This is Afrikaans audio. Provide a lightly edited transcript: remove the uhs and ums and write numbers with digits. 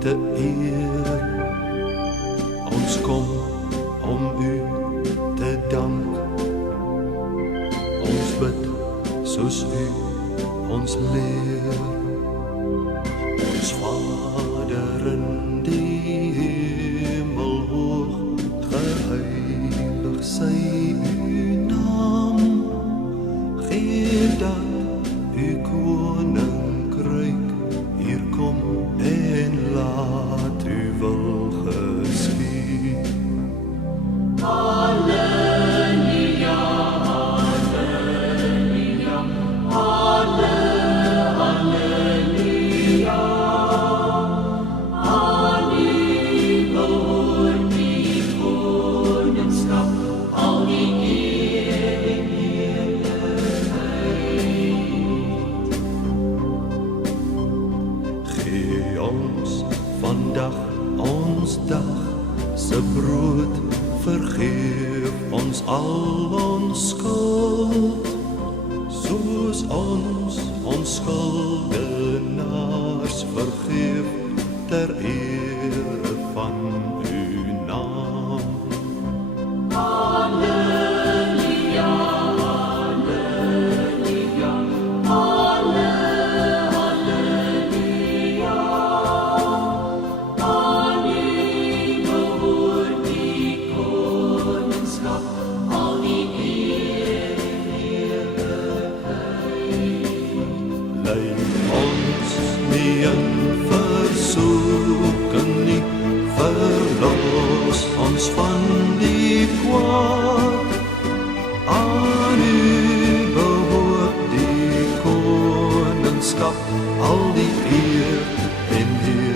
te eer. Ons kom om u te dank. Ons bid soos u ons leer. Ons Vader in die hemel hoog, geheilig sy u naam. Gee dat u koninkryk hier kom en laat u wil geskied. Halleluja, halleluja, halleluja. Aan u behoort die koningschap, al die eer en heerlijkheid. Gee ons vandag ons dag se brood, vergeef ons al ons skuld, soos ons skuldenaars vergeef, ter ere van uw naam. Halleluja, halleluja, halleluja. Aan u behoort die koningschap, al die eer en heerlijkheid. Lei ons nie in versoeking nie, verlos ons van die kwaad. Aan u behoort die koningschap, al die eer en heerlijkheid.